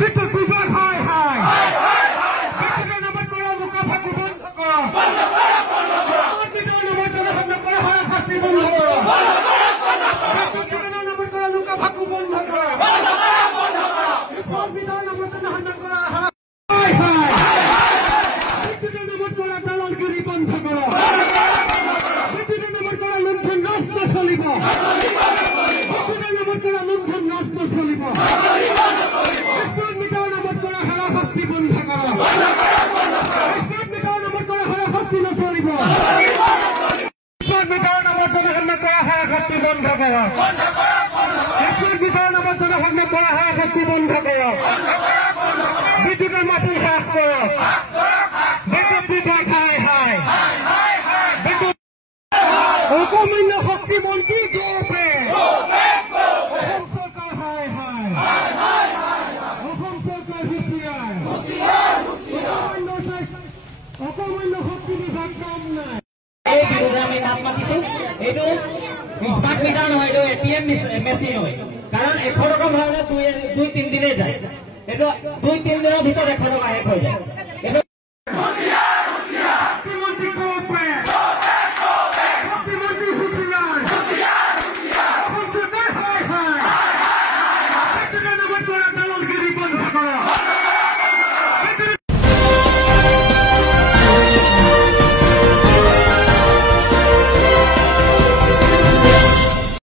বিদ্যুৎ বিভাগ high high বিদ্যুতের নামত করা লুকা ফাঁকি বন্ধ করো বিদ্যুতের নামত জনসংযোগ করা হয় শাস্তি বন্ধ করো বিদ্যুতের নামত করা লুকা ফাঁকি বন্ধ করো বিদ্যুতের নামত জনসংযোগ করা হাই হাই বিদ্যুতের নামত করা দালালগিরি বন্ধ করো বিদ্যুতের নামত করা লুণ্ঠন রাস্তা চলিব বিদ্যুতের নামত করা লুণ্ঠন রাস্তা চলিব স্মার্ট মিটার নামত করা হারাশাস্তি বন্ধ করো স্মার্ট মিটার নামত করা হারাশাস্তি নচলিব স্মার্ট মিটার নামত জনসংযোগ করা হারাশাস্তি বন্ধ করো স্মার্ট মিটার নামত জনসংযোগ করা হারাশাস্তি বন্ধ করো বিদ্যুতের মাসুল হ্রাস করো বিদ্যুৎ বিভাগ হাই হাই বিদ্যুৎ অকমান্য শক্তি মন্ত্রী গোপে অসম চৰকাৰ হাই হাই অসম চৰকাৰ হুঁচিয়াৰ অকমান্য শক্তি বিভাগ কাম নাই এই বিৰুদ্ধে আমি মাত মাতিছো এইটো স্মাৰ্ট মিটাৰ নহয় এইটো এটিএম মেচিন হয় কাৰণ 100 টকা ভৰালে 2-3 দিনে যায় এইটো 2-3 দিনৰ ভিতৰত 100 টকা শেষ হৈ যায়